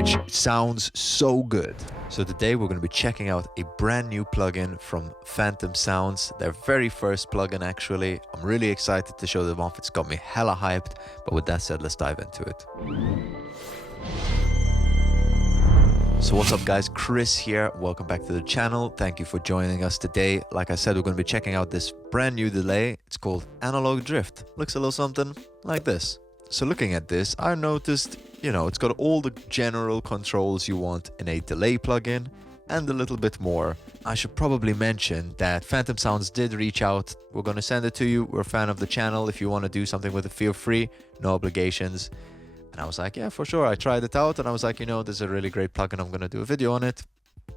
which sounds so good. So today we're going to be checking out a brand new plugin from Phantom Sounds, their very first plugin actually. I'm really excited to show them off. It's got me hella hyped, but with that said, let's dive into it. So what's up guys, Chris here. Welcome back to the channel. Thank you for joining us today. Like I said, we're going to be checking out this brand new delay. It's called Analog Drift. Looks a little something like this. So looking at this, I noticed, it's got all the general controls you want in a delay plugin and a little bit more. I should probably mention that Phantom Sounds did reach out. We're going to send it to you. We're a fan of the channel. If you want to do something with it, feel free. No obligations. And I was like, yeah, for sure. I tried it out and I was like, this is a really great plugin. I'm going to do a video on it.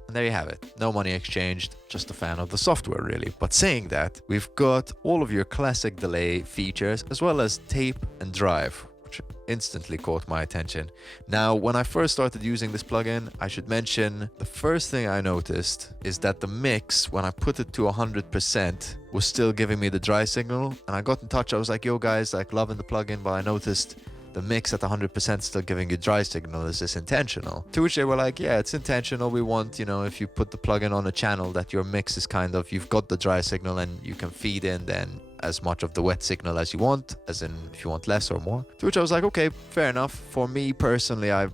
And there you have it. No money exchanged, just a fan of the software really. But saying that, we've got all of your classic delay features as well as tape and drive, which instantly caught my attention. Now, when I first started using this plugin, I should mention the first thing I noticed is that the mix, when I put it to 100%, was still giving me the dry signal. And I got in touch. I was like, yo guys, like loving the plugin, but I noticed the mix at 100% still giving you dry signal. Is this intentional? To which they were like, yeah, it's intentional. We want, if you put the plugin on a channel that your mix is kind of, you've got the dry signal and you can feed in then as much of the wet signal as you want, as in if you want less or more. To which I was like, okay, fair enough. For me personally, I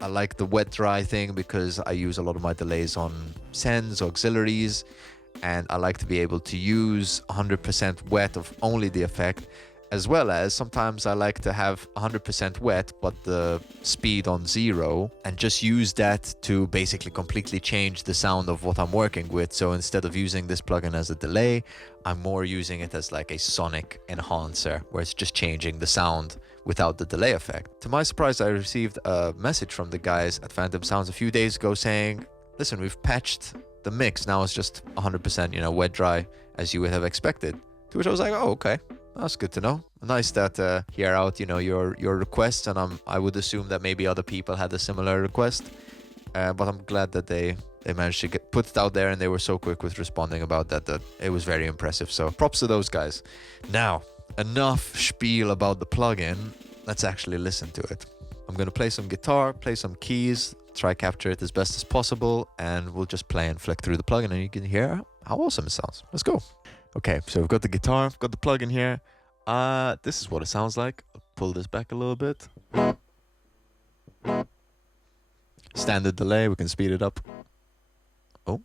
like the wet dry thing because I use a lot of my delays on sends, auxiliaries, and I like to be able to use 100% wet of only the effect. As well as sometimes I like to have 100% wet, but the speed on 0, and just use that to basically completely change the sound of what I'm working with. So instead of using this plugin as a delay, I'm more using it as like a sonic enhancer, where it's just changing the sound without the delay effect. To my surprise, I received a message from the guys at Phantom Sounds a few days ago saying, listen, we've patched the mix. Now it's just 100%, wet dry as you would have expected. To which I was like, oh, okay. That's good to know. Nice that hear out, your requests, and I would assume that maybe other people had a similar request. But I'm glad that they managed to put it out there, and they were so quick with responding about that it was very impressive. So props to those guys. Now, enough spiel about the plugin. Let's actually listen to it. I'm going to play some guitar, play some keys, try capture it as best as possible, and we'll just play and flick through the plugin, and you can hear how awesome it sounds. Let's go. Okay, so we've got the guitar, we've got the plugin here. This is what it sounds like. I'll pull this back a little bit. Standard delay, we can speed it up. Oh.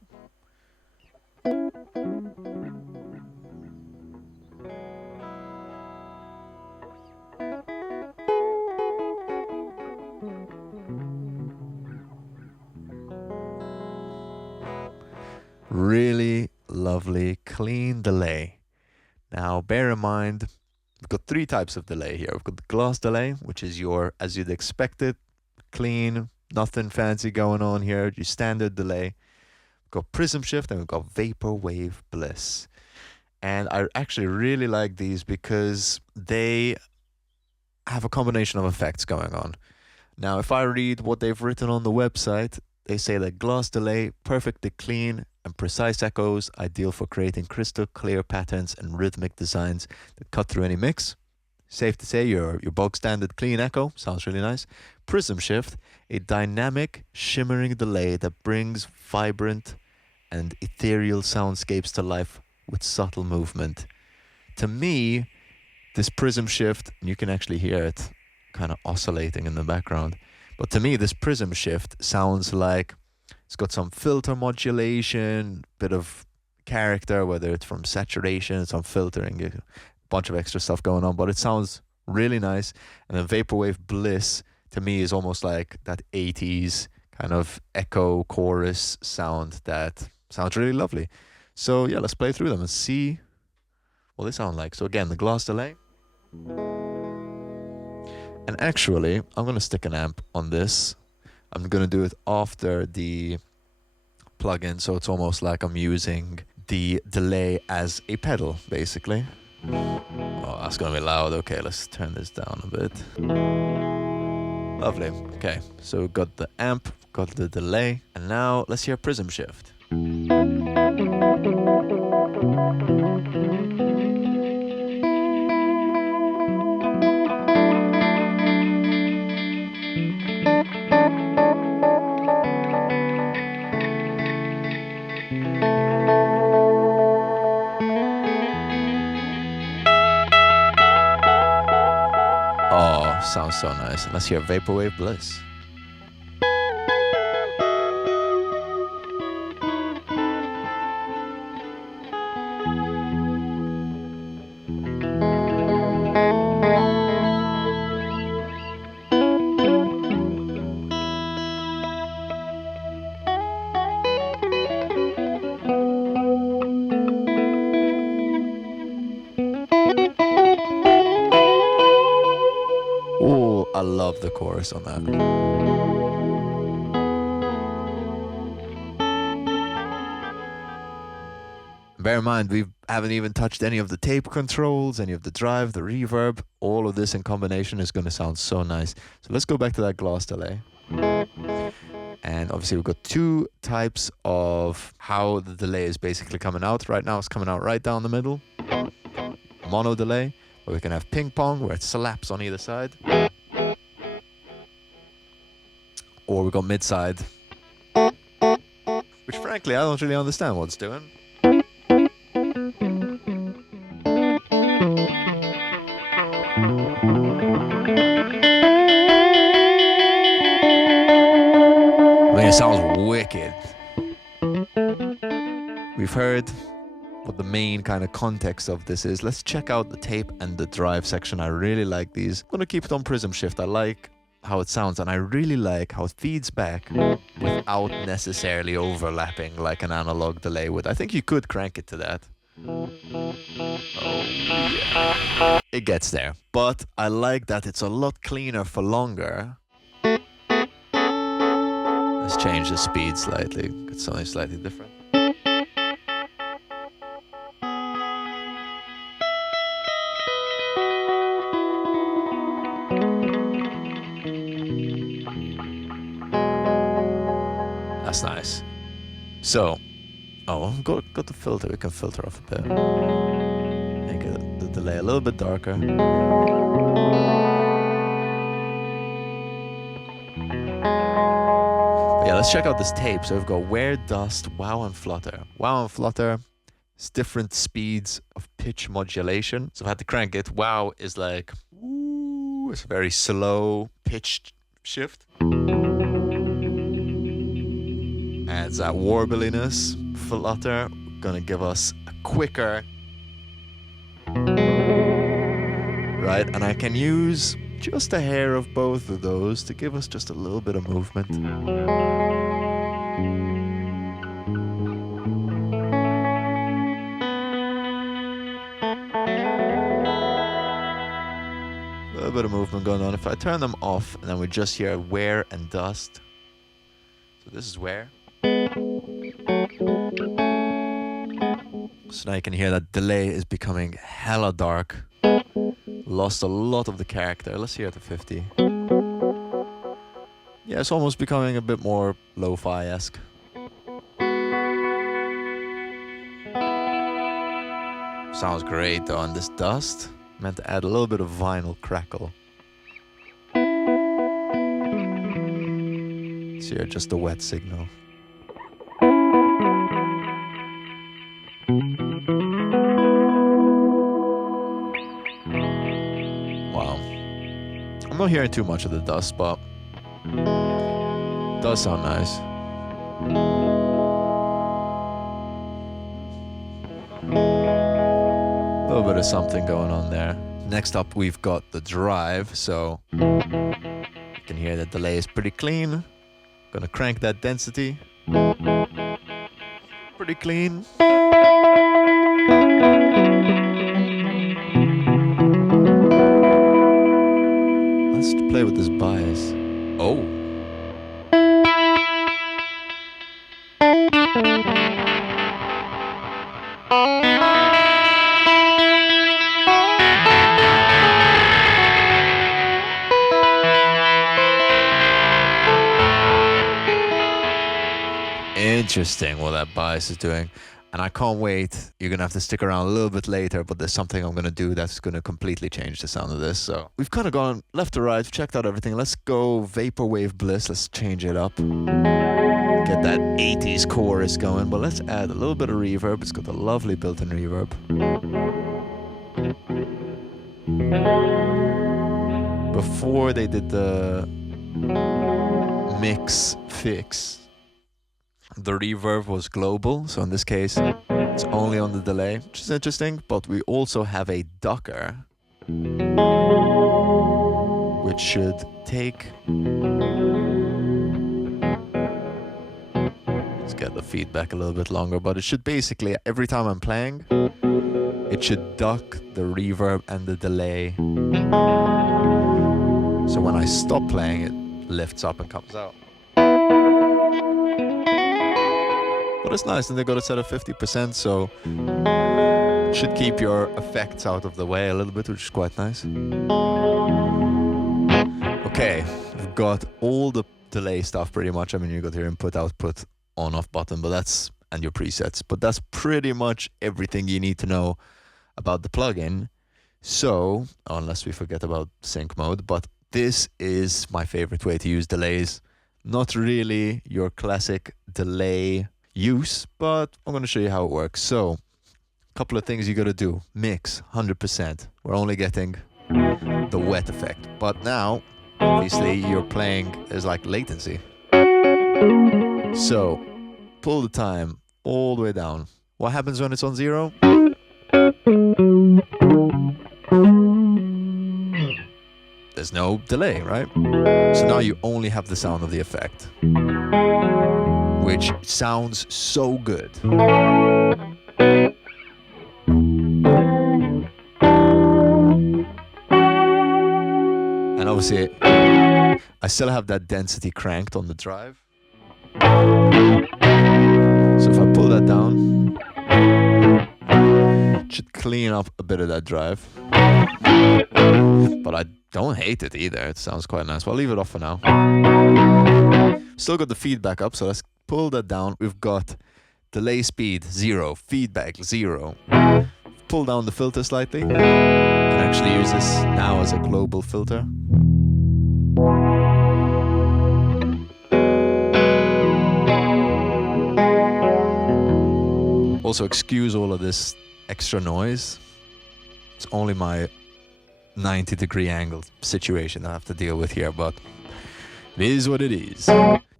Really lovely, clean delay. Now, bear in mind, we've got three types of delay here. We've got the glass delay, which is your, as you'd expect it, clean, nothing fancy going on here, your standard delay. We've got Prism Shift, and we've got Vaporwave Bliss. And I actually really like these because they have a combination of effects going on. Now, if I read what they've written on the website, they say that glass delay, perfectly clean and precise echoes, ideal for creating crystal clear patterns and rhythmic designs that cut through any mix. Safe to say your bog standard clean echo, sounds really nice. Prism Shift, a dynamic shimmering delay that brings vibrant and ethereal soundscapes to life with subtle movement. To me, this Prism Shift, and you can actually hear it kind of oscillating in the background, but to me, this Prism Shift sounds like it's got some filter modulation, bit of character, whether it's from saturation, some filtering, a bunch of extra stuff going on, but it sounds really nice. And then Vaporwave Bliss, to me, is almost like that 80s kind of echo chorus sound that sounds really lovely. So yeah, let's play through them and see what they sound like. So again, the glass delay. And actually, I'm going to stick an amp on this. I'm going to do it after the plugin, so it's almost like I'm using the delay as a pedal, basically. Oh, that's going to be loud. Okay, let's turn this down a bit. Lovely. Okay, so we've got the amp, got the delay, and now let's hear Prism Shift. was so nice. Let's hear Vaporwave Bliss. Oh, I love the chorus on that. Bear in mind, we haven't even touched any of the tape controls, any of the drive, the reverb. All of this in combination is going to sound so nice. So let's go back to that gloss delay. And obviously we've got two types of how the delay is basically coming out. Right now it's coming out right down the middle. Mono delay, where we can have ping pong, where it slaps on either side. Or we've got mid-side, which frankly I don't really understand what it's doing. I mean, it sounds wicked. We've heard what the main kind of context of this is. Let's check out the tape and the drive section. I really like these. I'm gonna keep it on Prism Shift. I like how it sounds, and I really like how it feeds back without necessarily overlapping like an analog delay would. I think you could crank it to that. Oh yeah. It gets there, but I like that it's a lot cleaner for longer. Let's change the speed slightly, get something slightly different. That's nice. So, I've got the filter. We can filter off a bit. Make the delay a little bit darker. But yeah, let's check out this tape. So we've got Wear, Dust, Wow and Flutter. Wow and Flutter is different speeds of pitch modulation. So I've had to crank it. Wow is like, woo, it's a very slow pitched shift. Adds that warbliness. Flutter gonna give us a quicker, right? And I can use just a hair of both of those to give us just a little bit of movement. A little bit of movement going on. If I turn them off and then we just hear Wear and Dust. So this is Wear. So now you can hear that delay is becoming hella dark. Lost a lot of the character. Let's hear it at 50. Yeah, it's almost becoming a bit more lo-fi-esque. Sounds great though on this dust. Meant to add a little bit of vinyl crackle. Let's hear just the wet signal. Wow. I'm not hearing too much of the dust, but it does sound nice. A little bit of something going on there. Next up, we've got the drive, so you can hear the delay is pretty clean. Gonna crank that density. Pretty clean. Let's play with this bias. Oh. Interesting what that bias is doing. And I can't wait. You're going to have to stick around a little bit later, but there's something I'm going to do that's going to completely change the sound of this. So we've kind of gone left to right, checked out everything. Let's go Vaporwave Bliss. Let's change it up. Get that 80s chorus going, but let's add a little bit of reverb. It's got a lovely built-in reverb. before they did the mix fix, the reverb was global. So in this case, it's only on the delay, which is interesting. But we also have a ducker, which should take... Let's get the feedback a little bit longer, but it should basically, every time I'm playing, it should duck the reverb and the delay. So when I stop playing, it lifts up and comes out. But it's nice, and they got it set at 50%, so it should keep your effects out of the way a little bit, which is quite nice. Okay, we've got all the delay stuff pretty much. I mean, you got your input, output, on-off button, but that's, and your presets, but that's pretty much everything you need to know about the plugin. So, unless we forget about sync mode, but this is my favorite way to use delays. Not really your classic delay use, but I'm going to show you how it works. So, a couple of things you got to do. Mix 100%. We're only getting the wet effect, but now obviously you're playing, there's like latency. So, pull the time all the way down. What happens when it's on 0? There's no delay, right? So now you only have the sound of the effect, which sounds so good. And obviously, I still have that density cranked on the drive. So if I pull that down, it should clean up a bit of that drive. But I don't hate it either. It sounds quite nice. Well, I'll leave it off for now. Still got the feedback up, so let's pull that down. We've got delay speed 0, feedback 0. Pull down the filter slightly. You can actually use this now as a global filter. Also, excuse all of this extra noise. It's only my 90-degree angle situation I have to deal with here, but it is what it is.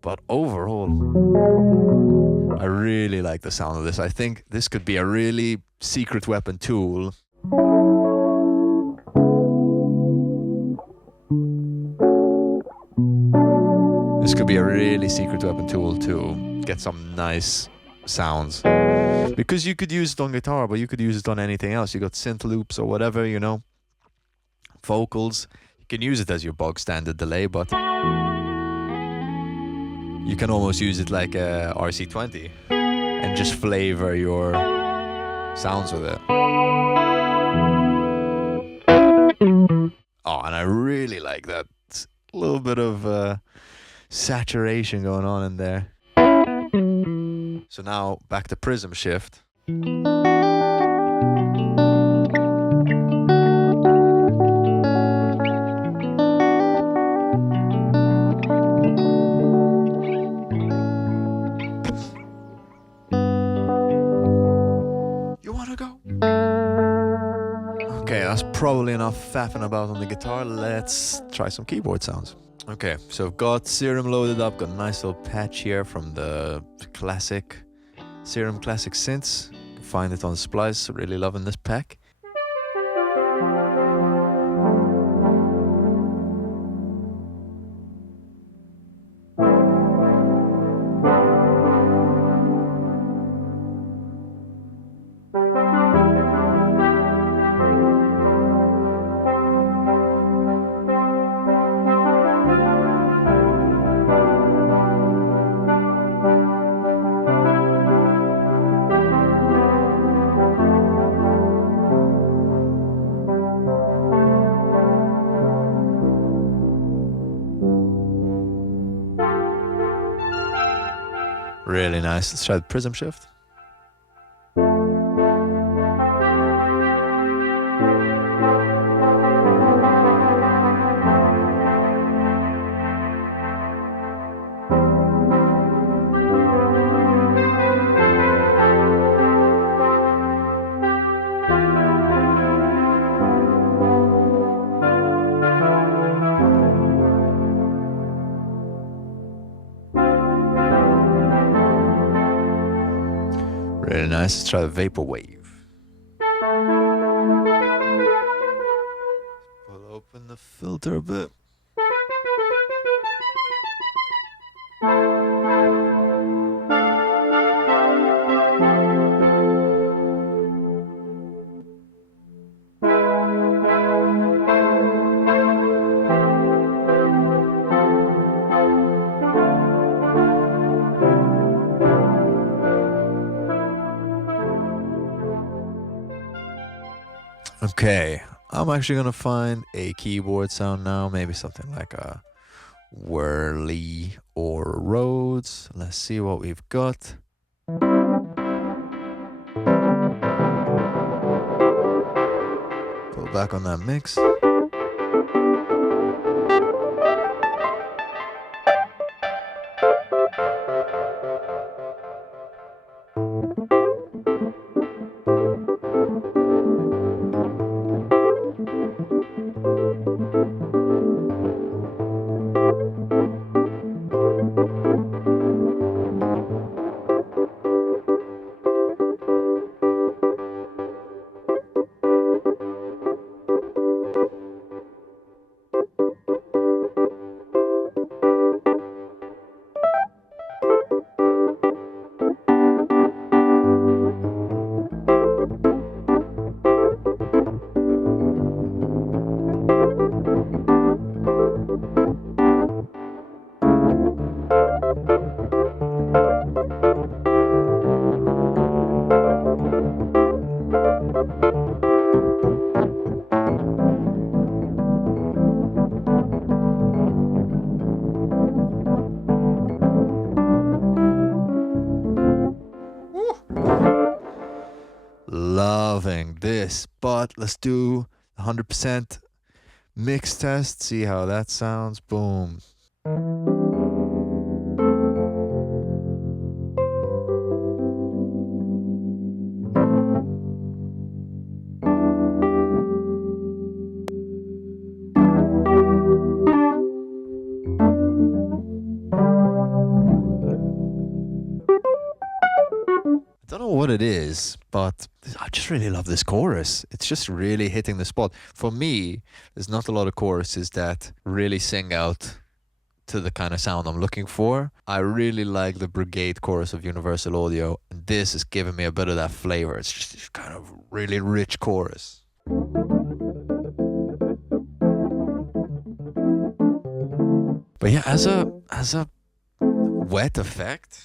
But overall, I really like the sound of this. I think this could be a really secret weapon tool. This could be a really secret weapon tool to get some nice sounds, because you could use it on guitar, but you could use it on anything else. You got synth loops or whatever, you know, vocals. You can use it as your bog standard delay, but you can almost use it like a RC20 and just flavor your sounds with it. Oh, and I really like that. It's a little bit of saturation going on in there. So now back to Prism Shift. You wanna go? Okay, that's probably enough faffing about on the guitar. Let's try some keyboard sounds. Okay, so I've got Serum loaded up, got a nice little patch here from the classic Serum Classic Synths. You can find it on Splice, really loving this pack. Really nice. Let's try the Prism Shift. Really nice. Let's try the Vaporwave. Pull open the filter a bit. Okay, I'm actually gonna find a keyboard sound now, maybe something like a Whirly or Rhodes. Let's see what we've got. Pull back on that mix. Loving this, but let's do 100% mix test, see how that sounds. Boom. I don't know what it is, but I just really love this chorus. It's just really hitting the spot. For me, there's not a lot of choruses that really sing out to the kind of sound I'm looking for. I really like the Brigade chorus of Universal Audio, and this is giving me a bit of that flavor. It's just this kind of really rich chorus. But yeah, as a wet effect,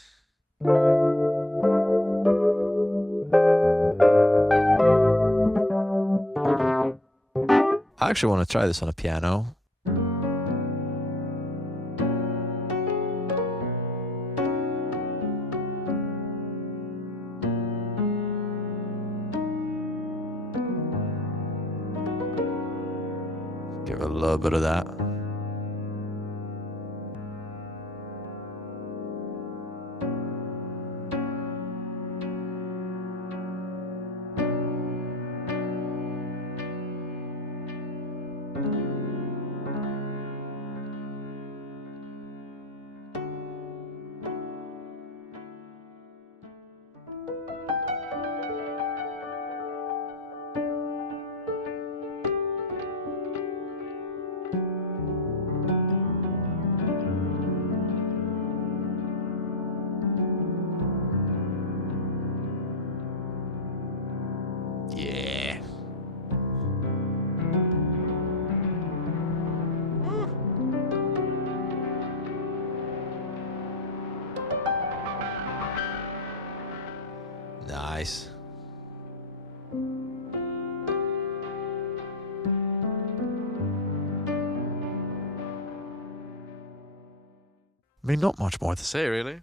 I actually want to try this on a piano. Give it a little bit of that. Yeah. Nice. I mean, not much more to say, really.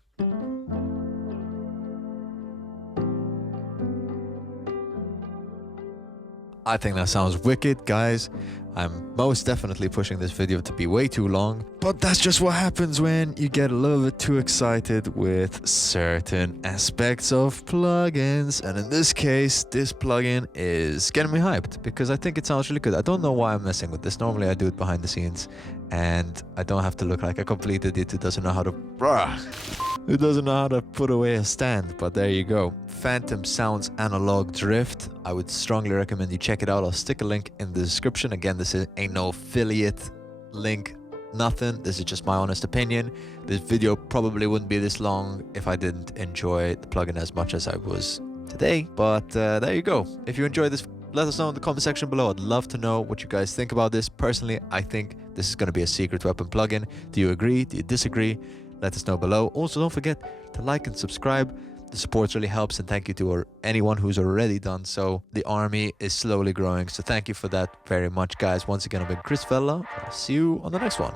I think that sounds wicked, guys. I'm most definitely pushing this video to be way too long, but that's just what happens when you get a little bit too excited with certain aspects of plugins. And in this case, this plugin is getting me hyped because I think it sounds really good. I don't know why I'm messing with this. Normally I do it behind the scenes and I don't have to look like a complete idiot who doesn't know how to... Who doesn't know how to put away a stand? But there you go. Phantom Sounds Analog Drift. I would strongly recommend you check it out. I'll stick a link in the description. Again, this ain't no affiliate link, nothing. This is just my honest opinion. This video probably wouldn't be this long if I didn't enjoy the plugin as much as I was today. But there you go. If you enjoyed this, let us know in the comment section below. I'd love to know what you guys think about this. Personally, I think this is going to be a secret weapon plugin. Do you agree? Do you disagree? Let us know below. Also, don't forget to like and subscribe. The support really helps, and thank you to anyone who's already done so. The army is slowly growing, so thank you for that very much, guys. Once again, I've been Chris Vella. I'll see you on the next one.